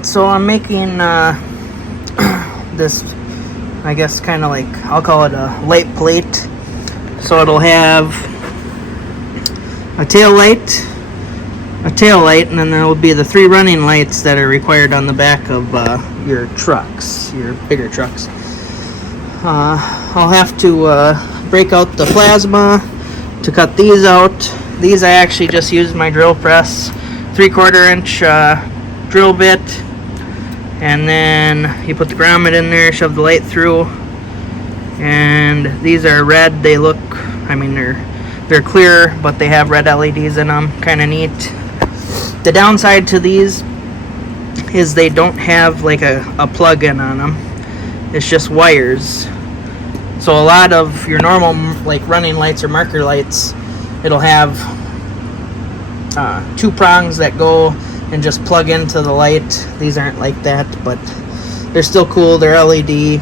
Alright, so I'm making this, I guess, kind of like, I'll call it a light plate. So it'll have a tail light, and then there will be the 3 running lights that are required on the back of your trucks, your bigger trucks. I'll have to break out the plasma to cut these out. These I actually just used my drill press, 3/4 inch drill bit, and then you put the grommet in there, shove the light through, and these are red. They look, I mean, they're clear, but they have red LEDs in them. Kind of neat. The downside to these is they don't have like a plug-in on them. It's just wires. So a lot of your normal like running lights or marker lights, it'll have 2 prongs that go and just plug into the light. These aren't like that, but they're still cool. They're LED.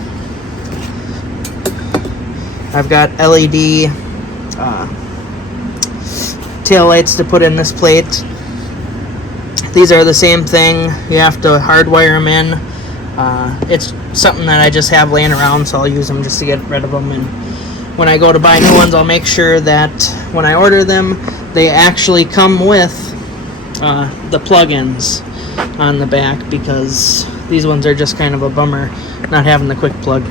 I've got LED tail lights to put in this plate. These are the same thing. You have to hardwire them in. It's something that I just have laying around, so I'll use them just to get rid of them. And when I go to buy new ones, I'll make sure that when I order them, they actually come with the plug-ins on the back, because these ones are just kind of a bummer not having the quick plug.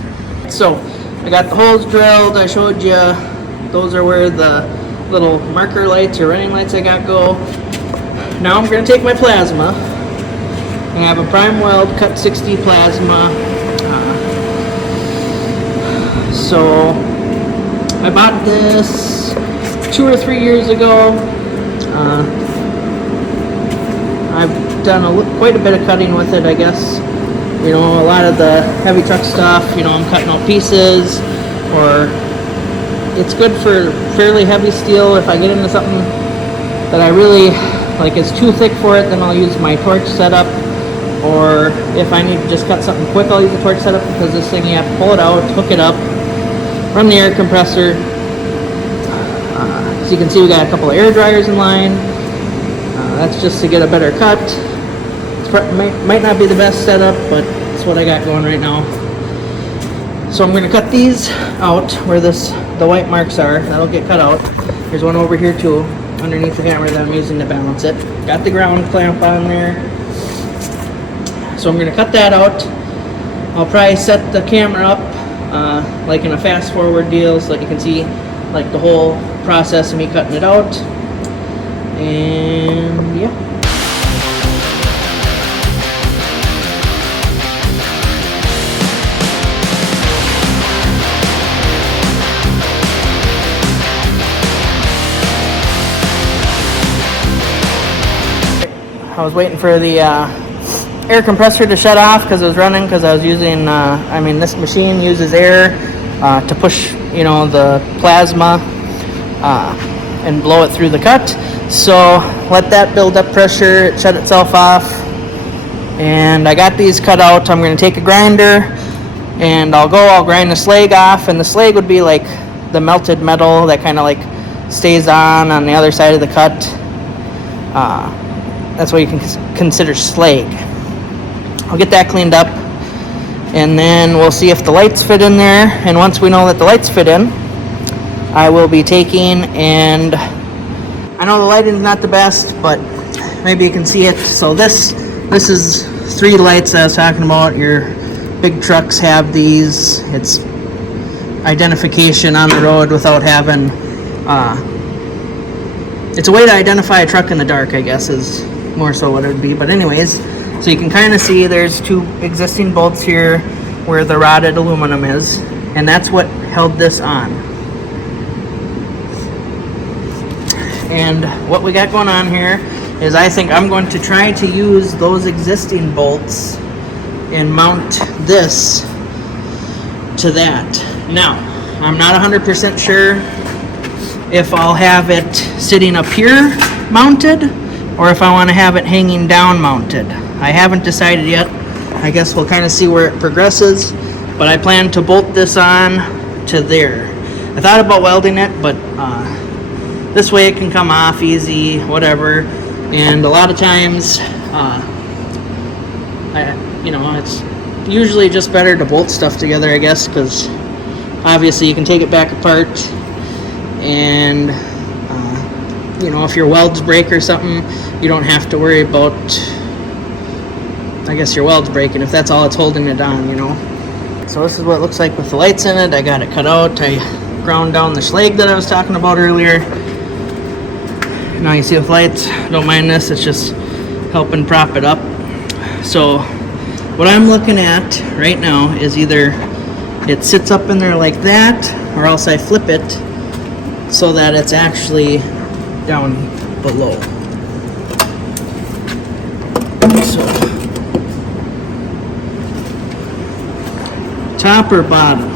So I got the holes drilled. I showed you those are where the little marker lights or running lights I got go. Now I'm going to take my plasma. I have a prime weld cut 60 plasma. So I bought this 2 or 3 years ago. I've done quite a bit of cutting with it, I guess. You know, a lot of the heavy truck stuff, you know, I'm cutting out pieces, or it's good for fairly heavy steel. If I get into something that I really like is too thick for it, then I'll use my torch setup. Or if I need to just cut something quick, I'll use the torch setup, because this thing you have to pull it out, hook it up, run the air compressor. So you can see we got a couple of air dryers in line. That's just to get a better cut. It might not be the best setup, but it's what I got going right now. So I'm going to cut these out where the white marks are. That'll get cut out. There's one over here too, underneath the hammer that I'm using to balance it. Got the ground clamp on there. So I'm going to cut that out. I'll probably set the camera up like in a fast forward deal, so that you can see like the whole process of me cutting it out. And yeah. I was waiting for the air compressor to shut off because it was running, because I was using, I mean, this machine uses air to push, you know, the plasma and blow it through the cut. So let that build up pressure, it shut itself off, and I got these cut out. I'm going to take a grinder and I'll grind the slag off, and the slag would be like the melted metal that kind of like stays on the other side of the cut. That's what you can consider slag. I'll get that cleaned up, and then we'll see if the lights fit in there. And once we know that the lights fit in, I will be taking, and I know the lighting's not the best, but maybe you can see it. So this is 3 lights I was talking about. Your big trucks have these. It's identification on the road without having it's a way to identify a truck in the dark, I guess, is more so what it would be. But anyways, so you can kind of see there's 2 existing bolts here where the rotted aluminum is, and that's what held this on. And what we got going on here is I think I'm going to try to use those existing bolts and mount this to that. Now, I'm not 100% sure if I'll have it sitting up here mounted, or if I want to have it hanging down mounted. I haven't decided yet. I guess we'll kind of see where it progresses, but I plan to bolt this on to there. I thought about welding it, but this way it can come off easy, whatever. And a lot of times I it's usually just better to bolt stuff together, I guess, because obviously you can take it back apart, and if your welds break or something, you don't have to worry about, I guess, your welds breaking if that's all it's holding it on, So this is what it looks like with the lights in it. I got it cut out. I ground down the slag that I was talking about earlier. Now you see with lights, don't mind this, it's just helping prop it up. So what I'm looking at right now is either it sits up in there like that, or else I flip it so that it's actually down below. So top or bottom?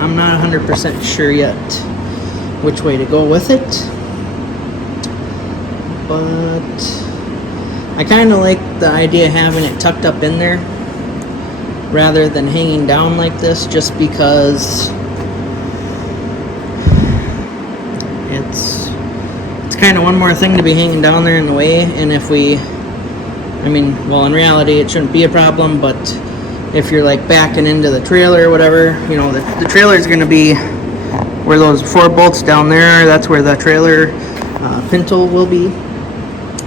I'm not 100% sure yet which way to go with it, but I kind of like the idea of having it tucked up in there rather than hanging down like this, just because it's kind of one more thing to be hanging down there in the way. And if in reality it shouldn't be a problem, but if you're like backing into the trailer or whatever, the trailer is going to be where those 4 bolts down there, that's where the trailer pintle will be,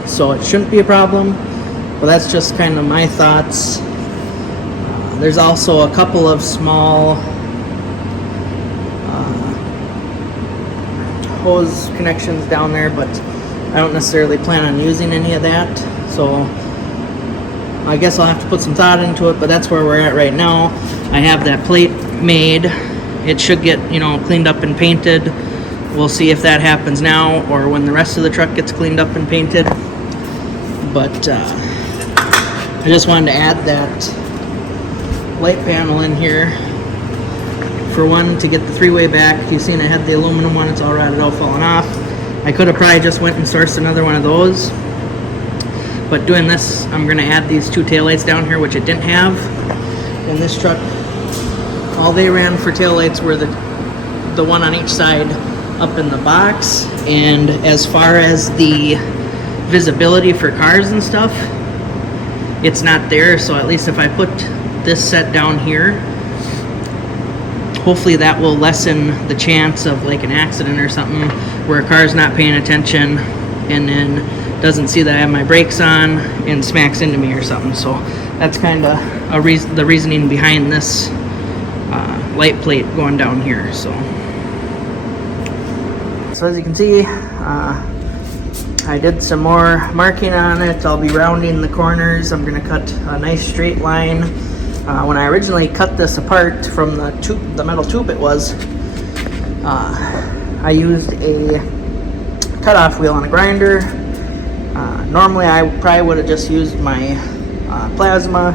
so it shouldn't be a problem. But that's just kind of my thoughts. There's also a couple of small hose connections down there, but I don't necessarily plan on using any of that, so I guess I'll have to put some thought into it. But that's where we're at right now. I have that plate made. It should get cleaned up and painted. We'll see if that happens now or when the rest of the truck gets cleaned up and painted. But I just wanted to add that light panel in here. For one, to get the 3-way back. You've seen I had the aluminum one, it's all rotted out, falling off. I could have probably just went and sourced another one of those, but doing this, I'm going to add these 2 taillights down here, which it didn't have in this truck. All they ran for taillights were the one on each side up in the box, and as far as the visibility for cars and stuff, it's not there. So at least if I put this set down here, hopefully that will lessen the chance of like an accident or something where a car's not paying attention and then doesn't see that I have my brakes on and smacks into me or something. So that's kind of the reasoning behind this light plate going down here. So as you can see, I did some more marking on it. I'll be rounding the corners. I'm going to cut a nice straight line. When I originally cut this apart from the metal tube it was, I used a cutoff wheel on a grinder. Normally I probably would have just used my plasma,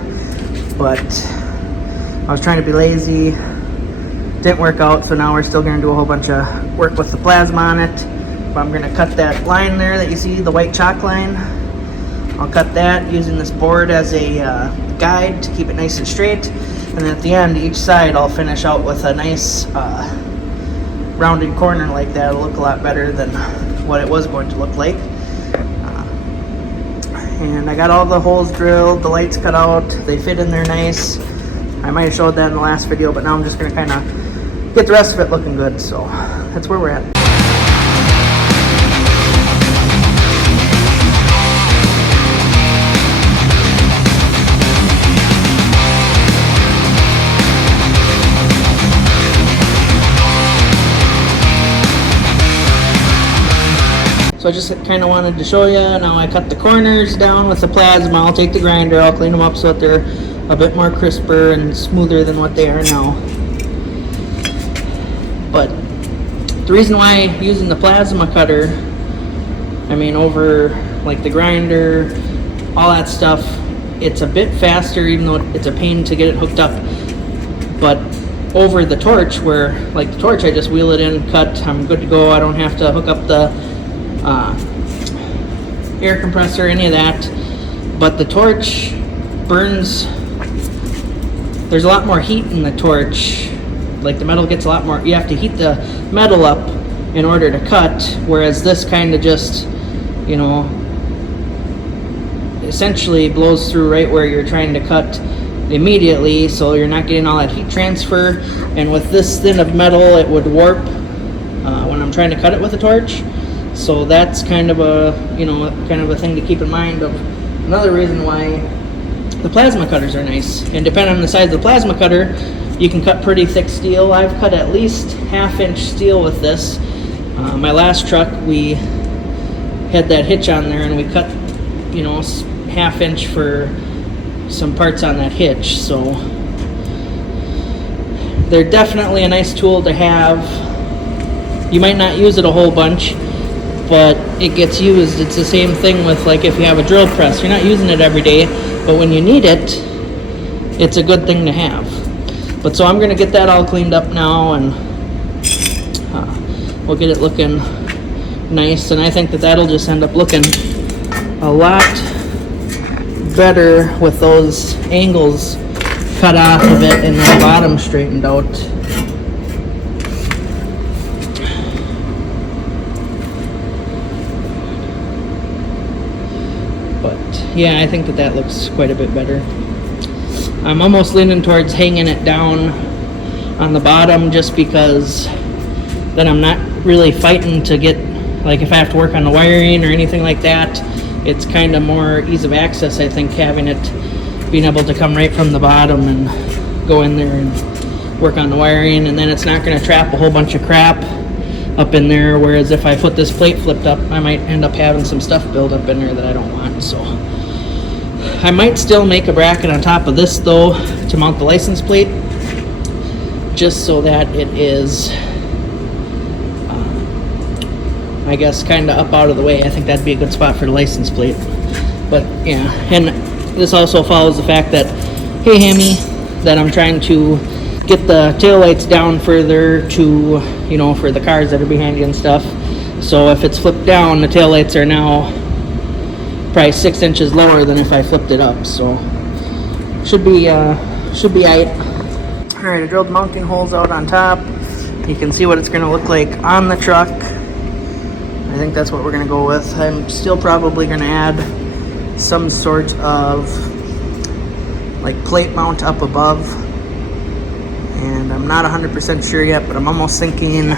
but I was trying to be lazy. Didn't work out, so now we're still going to do a whole bunch of work with the plasma on it. But I'm going to cut that line there that you see, the white chalk line. I'll cut that using this board as a guide to keep it nice and straight. And at the end, each side I'll finish out with a nice rounded corner like that. It'll look a lot better than what it was going to look like. And I got all the holes drilled, the lights cut out, they fit in there nice. I might have showed that in the last video, but now I'm just going to kind of get the rest of it looking good. So that's where we're at. So I just kind of wanted to show you. Now I cut the corners down with the plasma. I'll take the grinder, I'll clean them up so that they're a bit more crisper and smoother than what they are now. But the reason why using the plasma cutter, over like the grinder, all that stuff, it's a bit faster, even though it's a pain to get it hooked up. But over the torch, where like the torch, I just wheel it in, cut, I'm good to go. I don't have to hook up the air compressor, any of that. But the torch burns, there's a lot more heat in the torch. Like the metal gets a lot more, you have to heat the metal up in order to cut, whereas this kind of just, essentially blows through right where you're trying to cut immediately, so you're not getting all that heat transfer. And with this thin of metal, it would warp when I'm trying to cut it with a torch. So that's kind of a thing to keep in mind. Of another reason why the plasma cutters are nice. And depending on the size of the plasma cutter, you can cut pretty thick steel. I've cut at least 1/2 inch steel with this. My last truck, we had that hitch on there, and we cut 1/2 inch for some parts on that hitch. So they're definitely a nice tool to have. You might not use it a whole bunch, but it gets used. It's the same thing with, like, if you have a drill press. You're not using it every day, but when you need it, it's a good thing to have. But so I'm going to get that all cleaned up now, and we'll get it looking nice. And I think that that'll just end up looking a lot better with those angles cut off of it and the bottom straightened out. But yeah, I think that that looks quite a bit better. I'm almost leaning towards hanging it down on the bottom, just because then I'm not really fighting to get, like, if I have to work on the wiring or anything like that, it's kind of more ease of access, I think, having it, being able to come right from the bottom and go in there and work on the wiring, and then it's not going to trap a whole bunch of crap up in there. Whereas if I put this plate flipped up, I might end up having some stuff build up in there that I don't want. So I might still make a bracket on top of this, though, to mount the license plate, just so that it is, I guess, kind of up out of the way. I think that'd be a good spot for the license plate. But yeah, and this also follows the fact that, hey Hammy, that I'm trying to get the taillights down further to, for the cars that are behind you and stuff. So if it's flipped down, the taillights are now probably 6 inches lower than if I flipped it up. So should be aight. All right, I drilled mounting holes out on top. You can see what it's going to look like on the truck. I think that's what we're going to go with. I'm still probably going to add some sort of, like, plate mount up above. And I'm not 100% sure yet, but I'm almost thinking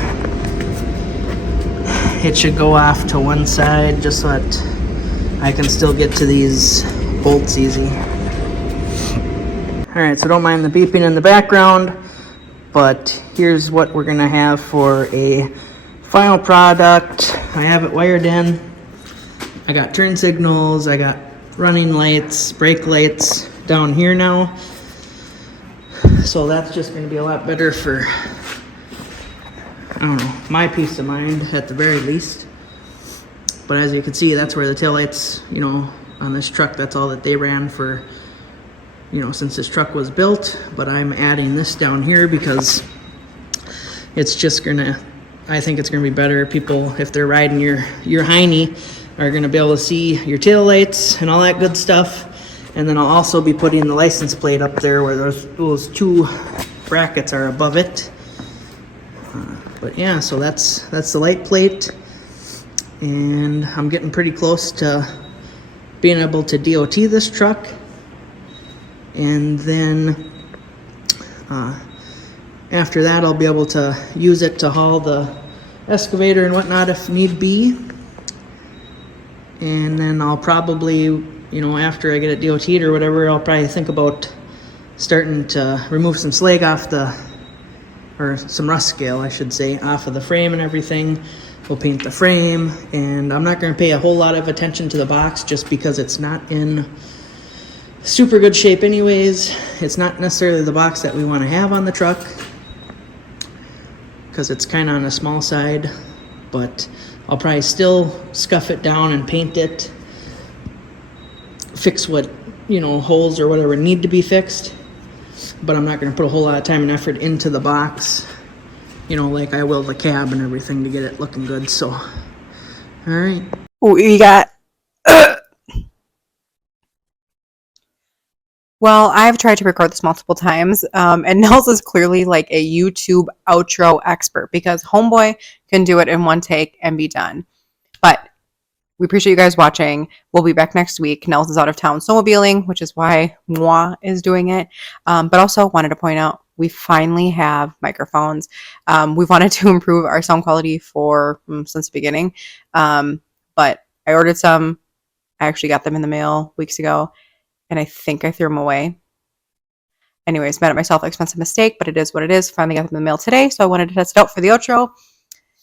it should go off to one side, just so that I can still get to these bolts easy. Alright, so don't mind the beeping in the background, but here's what we're going to have for a final product. I have it wired in. I got turn signals, I got running lights, brake lights down here now. So that's just going to be a lot better for, I don't know, my peace of mind at the very least. But as you can see, that's where the taillights, on this truck, that's all that they ran for, since this truck was built. But I'm adding this down here because it's just gonna, I think it's gonna be better. People, if they're riding your hiney, are gonna be able to see your taillights and all that good stuff. And then I'll also be putting the license plate up there where those two brackets are above it. But yeah, so that's the light plate. And I'm getting pretty close to being able to DOT this truck. And then after that, I'll be able to use it to haul the excavator and whatnot if need be. And then I'll probably, after I get it DOT'd or whatever, I'll probably think about starting to remove some slag off or some rust scale, I should say, off of the frame and everything. We'll paint the frame, and I'm not going to pay a whole lot of attention to the box just because it's not in super good shape anyways. It's not necessarily the box that we want to have on the truck because it's kind of on the small side, but I'll probably still scuff it down and paint it, fix what, holes or whatever need to be fixed, but I'm not going to put a whole lot of time and effort into the box, like I will the cab and everything to get it looking good. So, all right. We got... Well, I've tried to record this multiple times, and Nels is clearly like a YouTube outro expert because homeboy can do it in one take and be done. But We appreciate you guys watching. We'll be back next week. Nels is out of town snowmobiling, which is why Moi is doing it. But also wanted to point out, we finally have microphones. We've wanted to improve our sound quality for since the beginning. But I ordered some. I actually got them in the mail weeks ago, and I think I threw them away. Anyways, mad at myself, expensive mistake, but it is what it is. Finally got them in the mail today, so I wanted to test it out for the outro.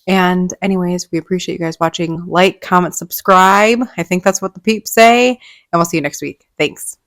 And anyways, we appreciate you guys watching. Like, comment, subscribe. I think that's what the peeps say. And we'll see you next week. Thanks.